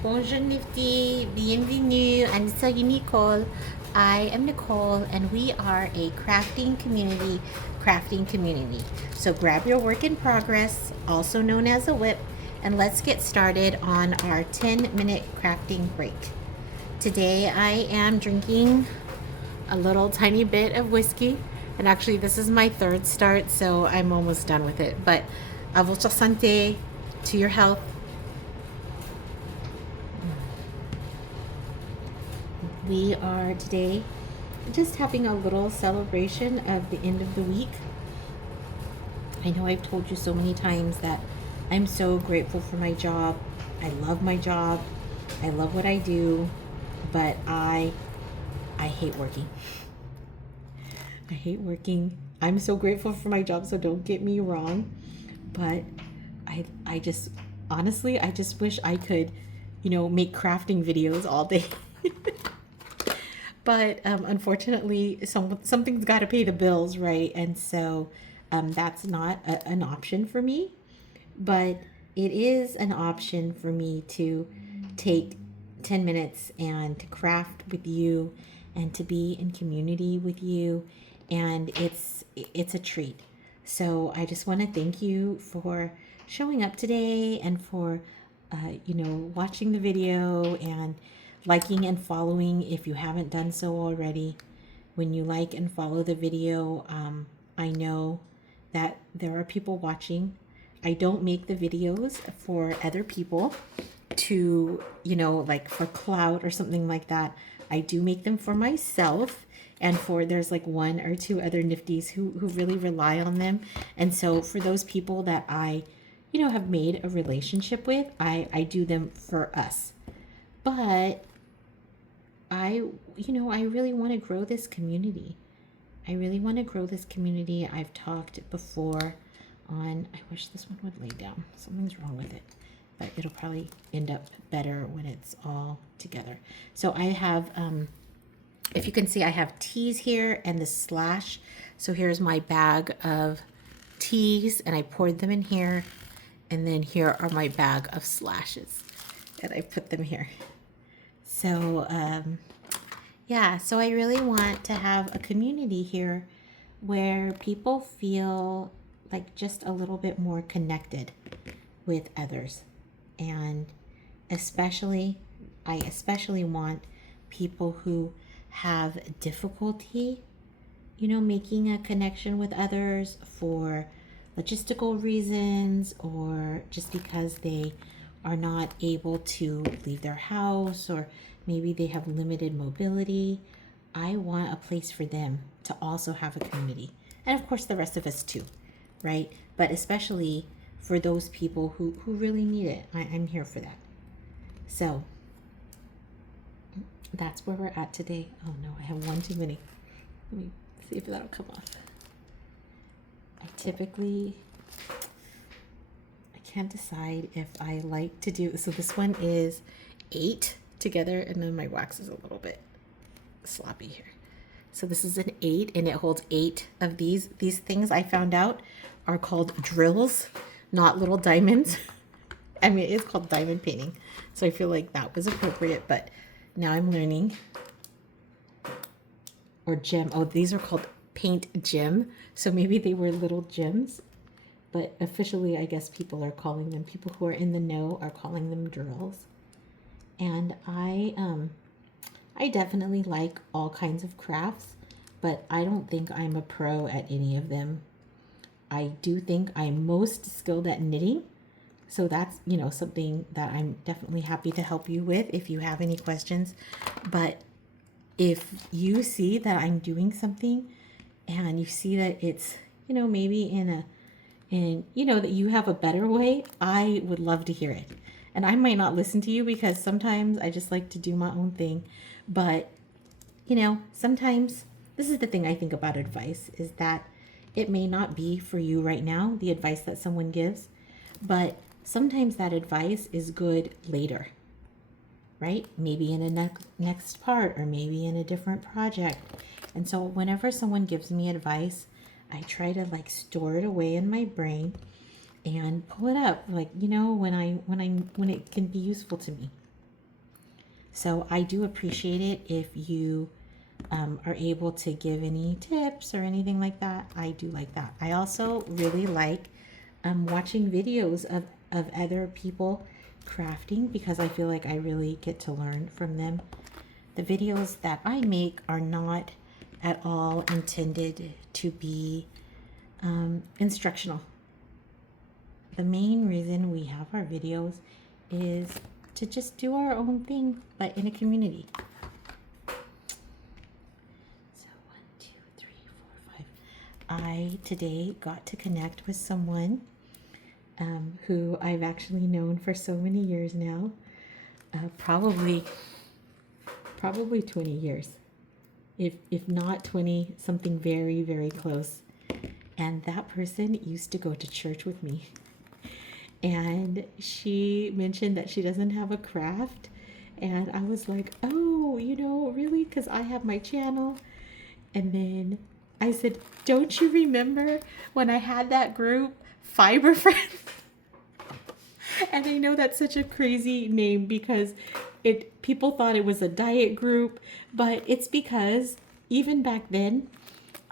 Bonjour Nifty, bienvenue, and Nicole. I am Nicole, and we are a crafting community. So grab your work in progress, also known as a whip, and let's get started on our 10-minute crafting break. Today I am drinking a little tiny bit of whiskey, and actually this is my third start, so I'm almost done with it. But à votre santé, to your health. We are today just having a little celebration of the end of the week. I know I've told you so many times that I'm so grateful for my job. I love my job. I love what I do, but I hate working. I hate working. I'm so grateful for my job, so don't get me wrong, but I just honestly I just wish I could, make crafting videos all day. But unfortunately, something's got to pay the bills, right? And so that's not an option for me. But it is an option for me to take 10 minutes and to craft with you and to be in community with you. And it's a treat. So I just want to thank you for showing up today and for watching the video and liking and following if you haven't done so already. When you like and follow the video, I know that there are people watching. I don't make the videos for other people to, like for clout or something like that. I do make them for myself and for there's like one or two other nifties who really rely on them. And so for those people that I, have made a relationship with, I do them for us. But I really want to grow this community. I really want to grow this community. I've talked before on, I wish this one would lay down. Something's wrong with it, but it'll probably end up better when it's all together. So I have, if you can see, I have teas here and the slash. So here's my bag of teas and I poured them in here. And then here are my bag of slashes and I put them here. So, so I really want to have a community here where people feel like just a little bit more connected with others. And I especially want people who have difficulty, making a connection with others for logistical reasons or just because they are not able to leave their house or maybe they have limited mobility. I want a place for them to also have a community. And of course, the rest of us too, right? But especially for those people who really need it. I'm here for that. So that's where we're at today. Oh no, I have one too many. Let me see if that'll come off. I typically can't decide if I like to do, so this one is 8 together and then my wax is a little bit sloppy here. So this is an 8 and it holds 8 of these. These things I found out are called drills, not little diamonds. I mean, it's called diamond painting. So I feel like that was appropriate, but now I'm learning. Or gem. Oh, these are called paint gem. So maybe they were little gems. But officially, I guess people who are in the know are calling them drills. And I definitely like all kinds of crafts, but I don't think I'm a pro at any of them. I do think I'm most skilled at knitting. So that's, something that I'm definitely happy to help you with if you have any questions. But if you see that I'm doing something and you see that it's, maybe that you have a better way, I would love to hear it. And I might not listen to you because sometimes I just like to do my own thing. But, sometimes this is the thing I think about advice is that it may not be for you right now, the advice that someone gives, but sometimes that advice is good later, right? Maybe in a next part or maybe in a different project. And so whenever someone gives me advice, I try to store it away in my brain and pull it up when it can be useful to me. So I do appreciate it if you are able to give any tips or anything like that. I do like that. I also really like watching videos of other people crafting because I feel like I really get to learn from them. The videos that I make are not at all intended to be instructional. The main reason we have our videos is to just do our own thing, but in a community. So 1, 2, 3, 4, 5. I today got to connect with someone who I've actually known for so many years now, probably 20 years, if not 20, something very, very close. And that person used to go to church with me. And she mentioned that she doesn't have a craft. And I was like, oh, really? Because I have my channel. And then I said, don't you remember when I had that group, Fiber Friends? And I know that's such a crazy name because people thought it was a diet group, but it's because even back then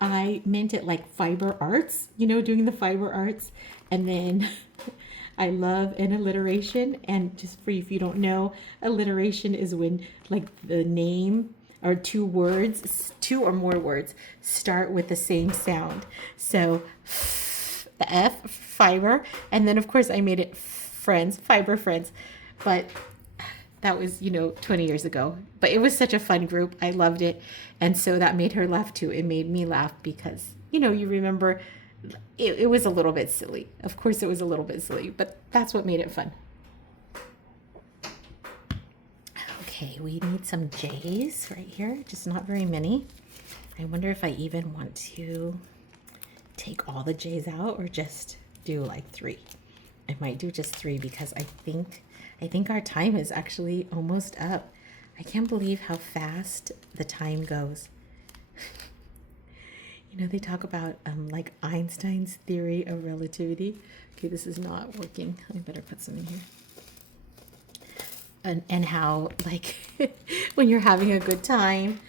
I meant it like fiber arts, doing the fiber arts. And then I love an alliteration. And just for you, if you don't know, alliteration is when like the name or two or more words start with the same sound. So the F, fiber, and then of course I made it friends, Fiber Friends. But that was 20 years ago, but it was such a fun group. I loved it. And so that made her laugh too. It made me laugh because you remember it was a little bit silly. Of course it was a little bit silly, but that's what made it fun. Okay, we need some J's right here, just not very many. I wonder if I even want to take all the J's out or just do like 3. I might do just 3 because I think our time is actually almost up. I can't believe how fast the time goes. They talk about like Einstein's theory of relativity. Okay, this is not working. I better put some in here. And how like when you're having a good time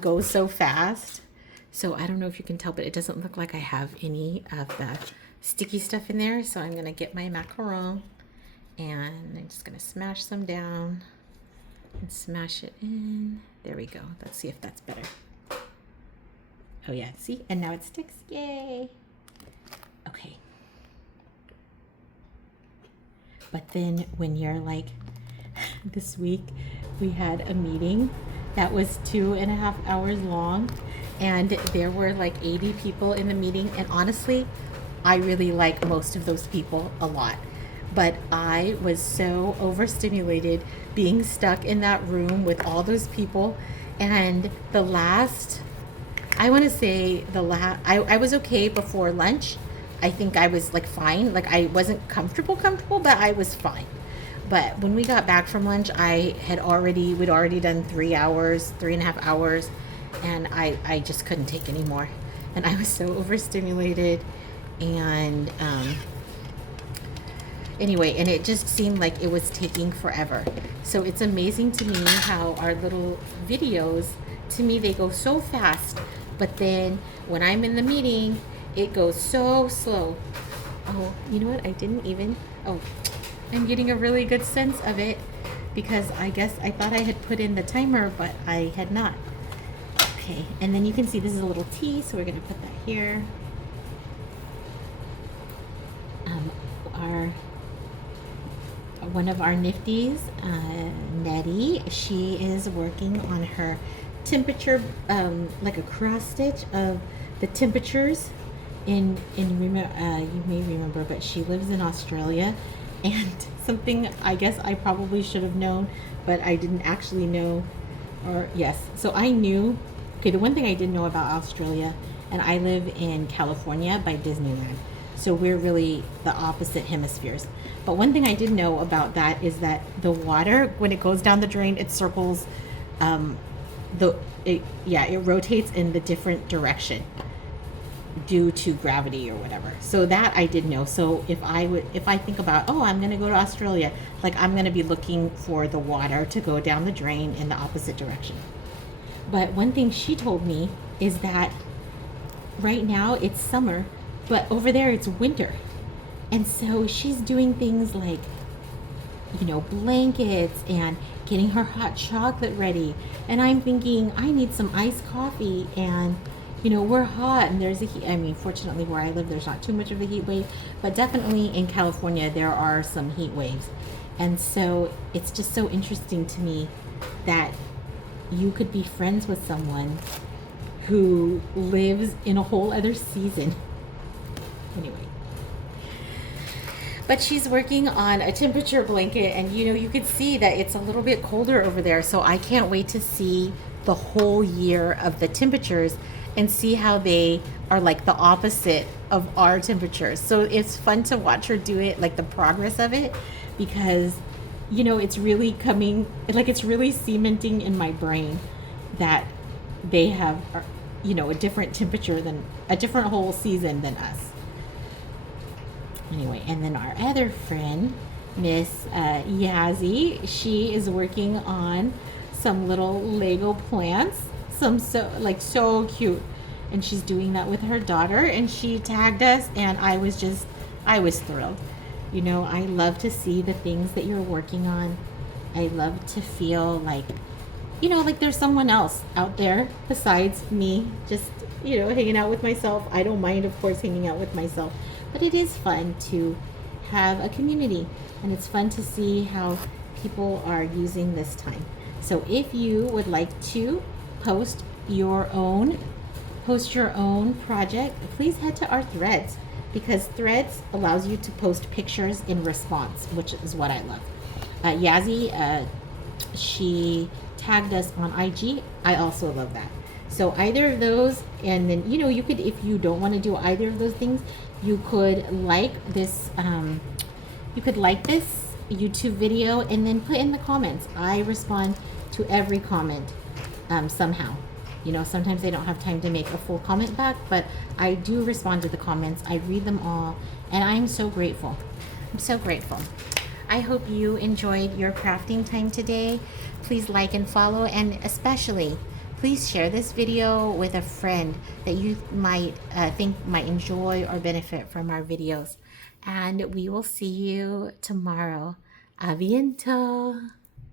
goes so fast. So I don't know if you can tell, but it doesn't look like I have any of the sticky stuff in there. So I'm going to get my macaron and I'm just going to smash some down and smash it in. There we go. Let's see if that's better. Oh yeah, see? And now it sticks. Yay. Okay. But then when you're like, this week we had a meeting that was 2.5 hours long and there were like 80 people in the meeting. And honestly, I really like most of those people a lot. But I was so overstimulated being stuck in that room with all those people. And I was okay before lunch. I think I was like fine. Like I wasn't comfortable, but I was fine. But when we got back from lunch, we'd already done 3.5 hours, and I just couldn't take any more. And I was so overstimulated. And anyway, and it just seemed like it was taking forever. So it's amazing to me how our little videos, to me, they go so fast. But then when I'm in the meeting, it goes so slow. Oh, you know what? I'm getting a really good sense of it because I guess I thought I had put in the timer, but I had not. Okay, and then you can see this is a little T, so we're going to put that here. One of our Nifties, Nettie, she is working on her temperature, like a cross stitch of the temperatures you may remember, but she lives in Australia, and something I guess I probably should have known, but I didn't actually know, so I knew, the one thing I didn't know about Australia, and I live in California by Disneyland, so we're really the opposite hemispheres. But one thing I did know about that is that the water, when it goes down the drain, it circles, it rotates in the different direction. due to gravity or whatever. So that I did know. So if I think about, oh, I'm going to go to Australia, like I'm going to be looking for the water to go down the drain in the opposite direction. But one thing she told me is that right now it's summer, but over there it's winter. And so she's doing things like, you know, blankets and getting her hot chocolate ready. And I'm thinking, I need some iced coffee, and you know, we're hot and there's a heat. I mean, fortunately where I live there's not too much of a heat wave, but definitely in California there are some heat waves. And so it's just so interesting to me that you could be friends with someone who lives in a whole other season. Anyway, but she's working on a temperature blanket, and you know, you could see that it's a little bit colder over there. So I can't wait to see the whole year of the temperatures and see how they are like the opposite of our temperatures. So it's fun to watch her do it, like the progress of it, because you know, it's really coming, like it's really cementing in my brain that they have, you know, a different temperature than, a different whole season than us. Anyway, and then our other friend, Miss Yazzie, she is working on some little Lego plants, some so cute, and she's doing that with her daughter, and she tagged us, and I was thrilled. You know, I love to see the things that you're working on. I love to feel like, you know, like there's someone else out there besides me, just, you know, hanging out with myself. I don't mind, of course, hanging out with myself, but it is fun to have a community, and it's fun to see how people are using this time. So if you would like to post your own project, please head to our threads, because threads allows you to post pictures in response, which is what I love. Yazzie, she tagged us on IG. I also love that. So either of those, and then, you know, you could, if you don't want to do either of those things, you could like this YouTube video and then put in the comments. I respond to every comment somehow. You know, sometimes I don't have time to make a full comment back, but I do respond to the comments. I read them all, and I'm so grateful. I'm so grateful. I hope you enjoyed your crafting time today. Please like and follow, and especially, please share this video with a friend that you might think might enjoy or benefit from our videos. And we will see you tomorrow. A bientôt.